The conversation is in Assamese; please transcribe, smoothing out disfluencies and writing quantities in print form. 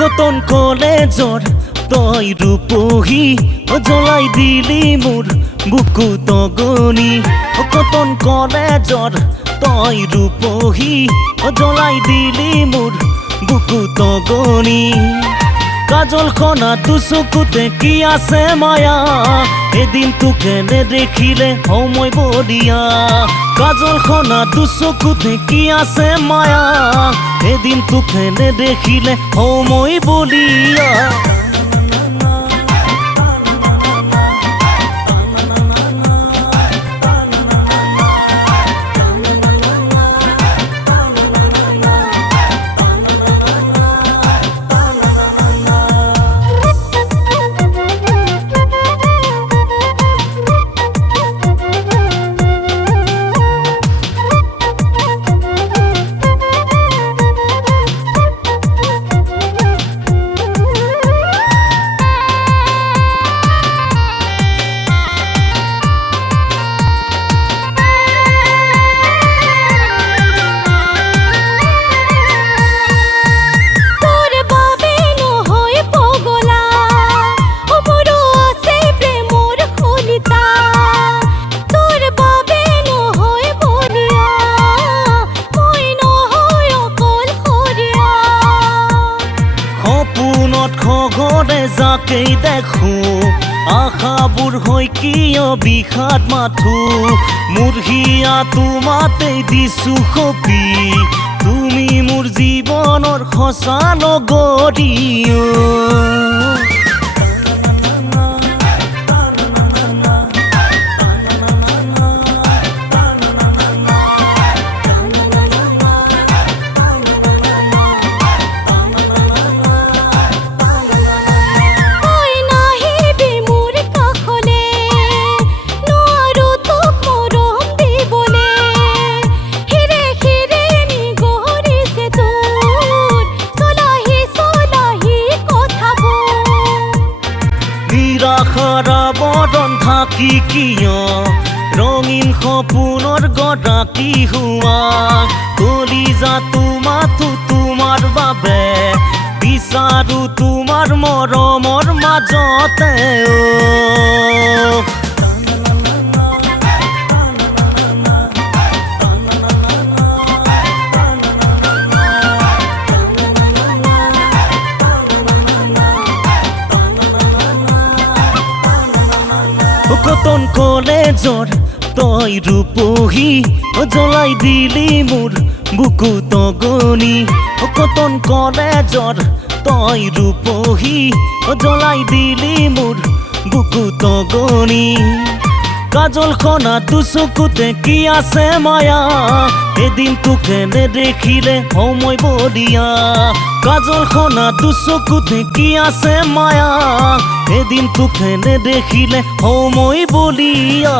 কতন কলেজৰ তই ৰূপহী জ্বলাই দিলি মোৰ বুকু তগনি কতন কলেজৰ তই ৰূপহী জ্বলাই দিলি মোৰ বুকু তগনি কাজলখনা তো চকুতে কি আছে মায়া এদিন তোকে নেদেখিলে হও মই বলিয়া কাজলখনা তো চকুতে কি আছে মায়া এদিন তোকে নেদেখিলে হও মই বলিয়া যাকেই দেখো আশাবোৰ হৈ কিয় বিষাদ মাথো মোৰ হিয়া তোমাতেই দিছো সপি তুমি মোৰ জীৱনৰ সঁচা লগৰী বদন থাকি কিয় ৰঙীন সপোনৰ গৰাকী হোৱা কলিজা তোমাতো তোমাৰ বাবে বিচাৰো তোমাৰ মৰমৰ মাজতে কতন কলেজৰ তই ৰূপহী জ্বলাই দিলি মোৰ বুকু তগনি কতন কলেজৰ তই ৰূপহী জ্বলাই দিলি মোৰ বুকু তগনি কাজলখনা তো চকুতে কি আছে মায়া এদিন তোকে নেদেখিলে হও মই বলিয়া কাজলখনা তো চকুতে কি আছে মায়া এদিন তোকে নেদেখিলে হও মই বলিয়া